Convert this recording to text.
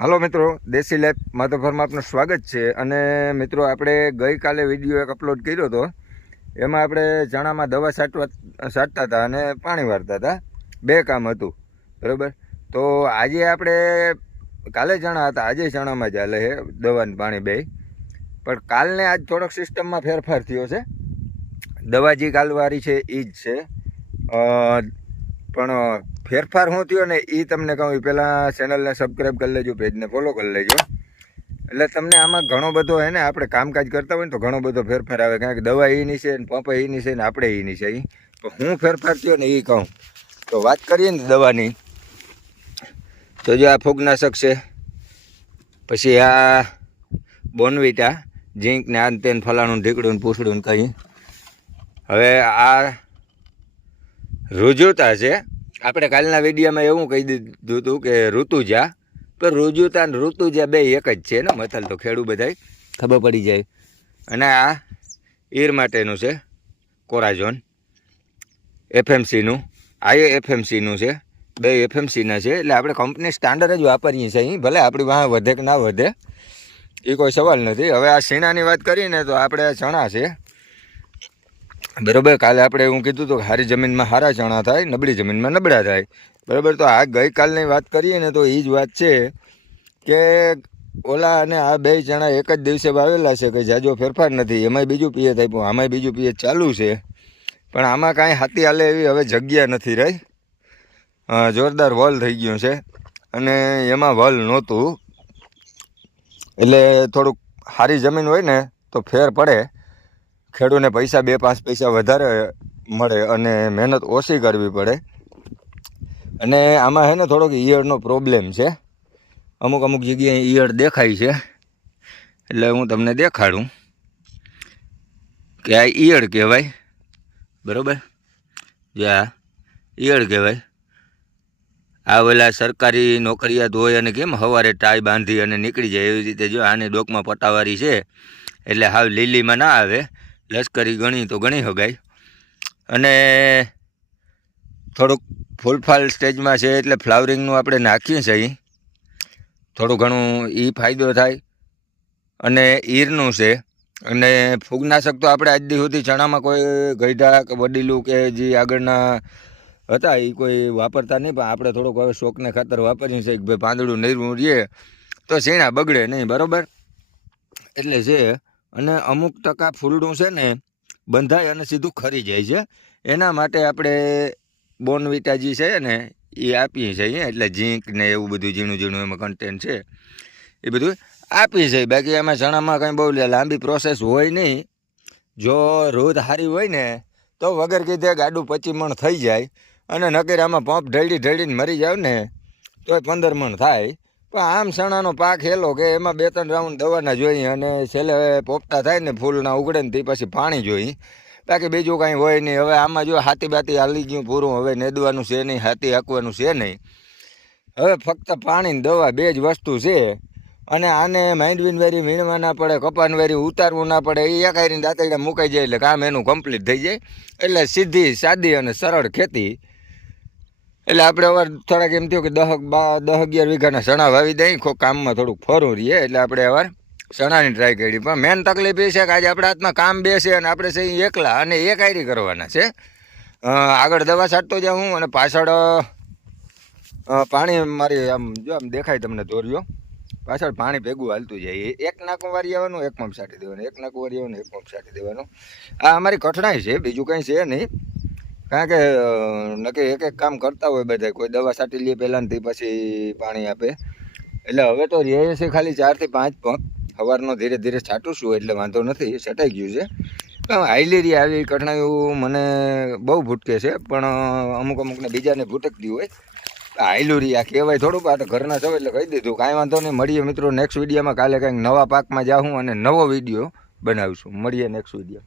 હાલો મિત્રો, દેશી લાઈફ માધવફરમાં આપનું સ્વાગત છે અને મિત્રો આપણે ગઈકાલે વીડિયો એક અપલોડ કર્યો હતો એમાં આપણે ચણામાં દવા છાંટવા છાંટતા હતા અને પાણી વાળતા હતા. બે કામ હતું, બરાબર? તો આજે આપણે, કાલે ચણા હતા, આજે ચણામાં ચાલે છે દવા અને પાણી બે. પણ કાલને આજ થોડોક સિસ્ટમમાં ફેરફાર થયો છે. દવા જે કાલવારી છે એ જ છે. પણ ફેરફાર શું થયો ને એ તમને કહું એ પહેલાં ચેનલને સબસ્ક્રાઈબ કરી લેજો પેજને ફોલો કરી લેજો. એટલે તમને આમાં ઘણો બધો હે ને, આપણે કામકાજ કરતા હોય ને તો ઘણો બધો ફેરફાર આવે. કારણ કે દવા એની છે ને, પંપ એની છે ને, આપણે એની છે એ તો હું ફેરફાર થયો ને એ કહું. તો વાત કરીએ ને દવાની. તો જો આ ફૂગનાશક છે, પછી આ બોનવીટા, ઝીંક ને આ તે ફલાણું ઢીકડું ને પૂછડું ને કંઈ. હવે આ રુજુતા છે આપણે કાલના વિડીયોમાં એવું કહી દીધું હતું કે ઋતુજા તો રુજુતા અને ઋતુજા બે એક જ છે ને મથલ તો ખેડૂ બધાય. ખબર પડી જાય. અને આ ઈર માટેનું છે કોરાઝોન. એફએમસીનું આ એ એફએમસીનું છે બે એફએમસીના છે એટલે આપણે કંપની સ્ટાન્ડર્ડ જ વાપરીએ છીએ અહીં ભલે આપણી વાહ વધે કે ના વધે એ કોઈ સવાલ નથી. હવે આ શીણાની વાત કરીને તો આપણે ચણા છે બરોબર, કાલે આપણે એવું કીધું હતું કે સારી જમીનમાં સારા ચણા થાય, નબળી જમીનમાં નબળા થાય. બરાબર, તો આ ગઈકાલની વાત કરીએ ને તો એ જ વાત છે કે ઓલા અને આ બે ચણા એક જ દિવસે વાવેલા છે કે જાજો ફેરફાર નથી. એમાંય બીજું પિયત આપ્યું આમાંય બીજું પિયત ચાલુ છે. પણ આમાં કાંઈ હાથી હાલે એવી હવે જગ્યા નથી રહી. જોરદાર વલ થઈ ગયું છે અને એમાં વલ નહોતું. એટલે થોડુંક સારી જમીન હોય ને તો ફેર પડે. ખેડૂને પૈસા, બે, પાંચ પૈસા વધારે મળે અને મહેનત ઓછી કરવી પડે. અને આમાં છે ને થોડોક ઈયળનો પ્રોબ્લેમ છે. અમુક અમુક જગ્યાએ ઈયળ દેખાય છે. એટલે હું તમને દેખાડું કે આ ઈયળ કહેવાય. બરાબર? જે આ ઈયળ કહેવાય. આ ઓલા સરકારી નોકરિયાત હોય અને કેમ સવારે ટાઈ બાંધી અને નીકળી જાય એવી રીતે જો આની ડોકમાં પટાવારી છે. એટલે હાવ લીલીમાં ના આવે. લશ્કરી ગણી તો ગણી શકાય અને થોડુંક ફૂલફાલ સ્ટેજમાં છે એટલે ફ્લાવરિંગનું આપણે નાખીએ છીએ. થોડું ઘણું એ ફાયદો થાય. અને ઈરનું છે. અને ફૂગનાશક તો આપણે આજ દી સુધી ચણામાં કોઈ ગઈઢા કે વડીલું કે જે આગળના હતા એ કોઈ વાપરતા નહીં, પણ આપણે થોડુંક હવે શોકને ખાતર વાપરીએ છીએ કે ભાઈ પાંદડું નીરવું રહીએ તો શેણા બગડે નહીં, બરાબર? એટલે છે અને અમુક ટકા ફૂલડું છે ને, બંધાય અને સીધું ખરી જાય છે. એના માટે આપણે બોનવિટા જે છે ને, એ આપીએ છીએ એટલે ઝીંક ને એવું બધું ઝીણું ઝીણું એમાં કન્ટેન્ટ છે. એ બધું આપીએ છીએ. બાકી એમાં ચણામાં કંઈ બહુ લાંબી પ્રોસેસ હોય નહીં. જો રોદ સારી હોય ને, તો વગર કીધે ગાડું પચી મણ થઈ જાય. અને નકર આમાં પંપ ઢળી ઢળીને મરી જાવ ને, તોય પંદર મણ થાય. પણ આમ સણાનો પાક હેલો કે એમાં બે ત્રણ રાઉન્ડ દવાના જોઈએ અને છેલ્લે પોપટા થાય ને ફૂલના ઉગડે ને તે પછી પાણી જોઈએ બાકી બીજું કાંઈ હોય નહીં. હવે આમાં જો હાથી બાતી હાલી ગયું પૂરું, હવે નેદવાનું છે નહીં, હાથી હાંકવાનું છે નહીં. હવે ફક્ત પાણી ને દવા બે જ વસ્તુ છે. અને આને માંડવીન વેરી વીણવા ના પડે, કપાન વેરી ઉતારવું ના પડે એ એક હારીને દાંતરડા મુકાઈ જાય એટલે કામ એનું કમ્પ્લીટ થઈ જાય. એટલે સીધી, સાદી અને સરળ ખેતી એટલે આપણે અવાર થોડાક એમ થયું કે દહ બા, દહ અગિયાર વીઘાના ચણા વાવી દઈ, ખો કામમાં થોડુંક ફરું રહીએ, એટલે આપણે અવાર ચણાની ટ્રાય કરી. પણ મેન તકલીફ એ છે કે આજે આપણા હાથમાં કામ બે છે અને આપણે છે એકલા અને એક આયરી કરવાના છે. આગળ દવા છાંટતો જાઉં હું અને પાછળ પાણી મારી આમ જો આમ દેખાય તમને દોર્યો. પાછળ પાણી ભેગું હાલતું જાય. એક નાકું વારી આવવાનું, એક પંપ છાંટી દેવાનું. એક નાકું વારી આવવાનું, એક પંપ છાંટી દેવાનું. આ અમારી કઠણાઈ છે, બીજું કંઈ છે નહીં. કારણ કે નક્કી એક એક કામ કરતા હોય બધા કોઈ દવા છાંટી લે પહેલાં પછી પાણી આપે. એટલે હવે તો રહે છે ખાલી ચારથી પાંચ પંપ સવારનો ધીરે ધીરે છાંટું છું એટલે વાંધો નથી, છટાઈ ગયું છે. હાઈલેરી આવી કઠણાયું મને બહુ ભૂટકે છે, પણ અમુક અમુકને બીજાને ભૂટકતી હોય. હાઈલુરી આ કહેવાય થોડુંક, આ તો ઘરના છો એટલે કહી દીધું. કાંઈ વાંધો નહીં, મળીએ મિત્રો નેક્સ્ટ વિડીયોમાં. કાલે કંઈક નવા પાકમાં જાઉં અને નવો વીડિયો બનાવીશું. મળીએ નેક્સ્ટ વીડિયો